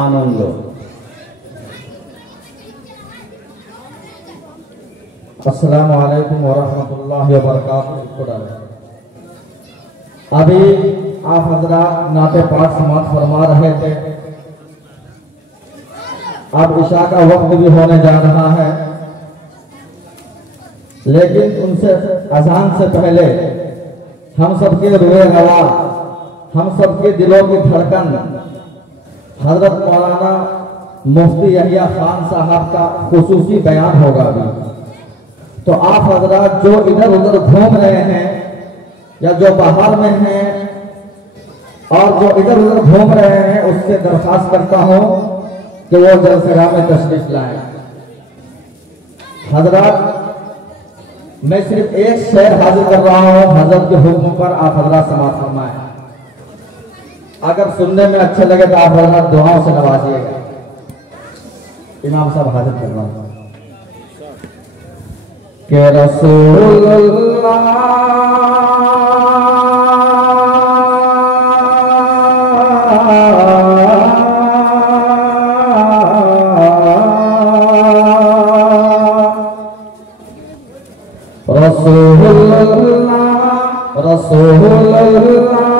आनंद। अस्सलामु अलैकुम वरहमतुल्लाहि वबरकातुहू। अभी आप हजरात नाते पाक समाप्त फरमा रहे थे। अब इशा का वक्त भी होने जा रहा है, लेकिन उनसे अजान से पहले हम सबके रुए रवा, हम सबके दिलों की धड़कन हजरत मौलाना मुफ्ती यहिया खान साहब का खुसूसी बयान होगा अभी। तो आप हजरात जो इधर उधर घूम रहे हैं या जो बाहर में हैं और जो इधर उधर घूम रहे हैं, उससे दरखास्त करता हूं कि वो जलसेरा में तशरीफ लाएं। हजरात, मैं सिर्फ एक शेर हाजिर कर रहा हूं, हजरत के हुक्म पर आप हजरात समाप्त फरमाएं। अगर सुनने में अच्छे लगे तो आप हजरात दुआओं से नवाजिएगा। इमाम साहब हाजिर कर रहा हूं कि रसूलुल्लाह रसूलुल्लाह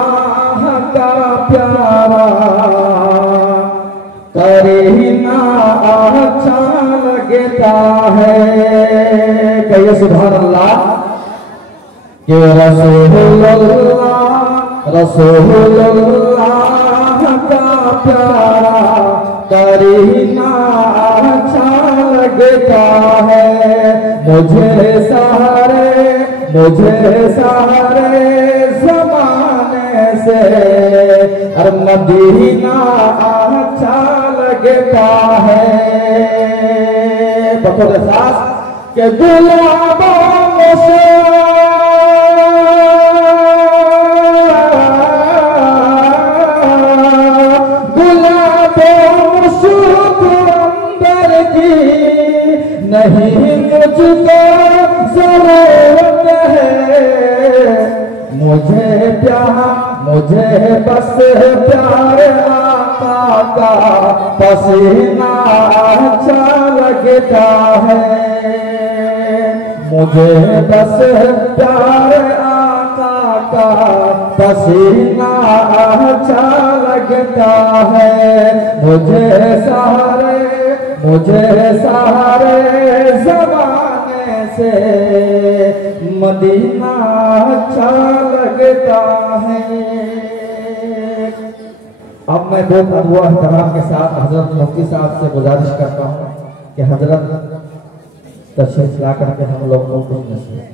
का प्यारा करीना अच्छा लगता है। कहिए सुभान अल्लाह। कि रसूलुल्लाह का प्यारा करीना अच्छा लगता है। मुझे सारे ज़माने से हर मदीना अच्छा लगता है। बतौर खास के गुलाबों से नहीं मुझको जरूरत है। मुझे बस प्यार आका का पसीना अच्छा लगता है। मुझे बस प्यार आका का पसीना अच्छा लगता है। मुझे सारे ज़माने से मदीना अच्छा लगता है। अब मैं बहुत अदब एहतराम के साथ हजरत मुफ्ती साहब से गुजारिश करता हूँ कि हजरत तशरीफ ला करके हम लोग को कुछ नसीहत।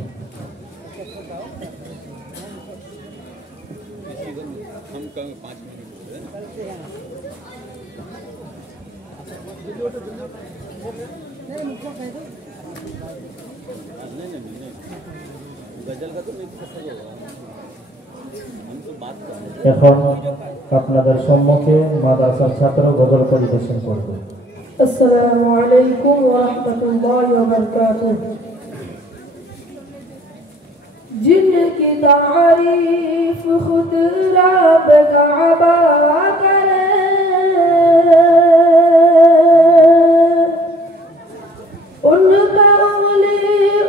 এখন আপনাদের সম্মুখে মাদ্রাসার ছাত্র গজল পরিবেশন করবে। अस्सलामु अलैकुम व रहमतुल्लाहि व बरकातुहू। जिनकी तारीफ खुद रब काबा करे, उन पे उंगली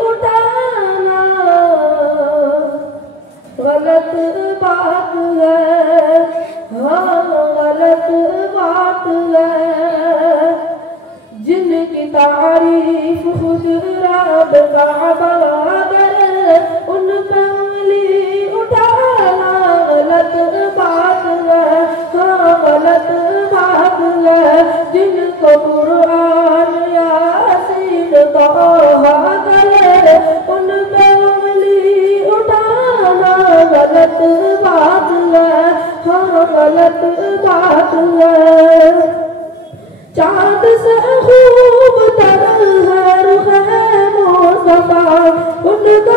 उठाना गलत बात है। हाँ, गलत बात है। जिनकी तारीफ खुद रब काबा करे, उन पे उंगली उठाना गलत बात है। हाँ, गलत बात है। जिनको कुरान यासीन तौहा करे, उन पे उंगली उठाना गलत बात है। हाँ, गलत बात है। चाँद से खूब तर है रुख है मुस्तफा, उनको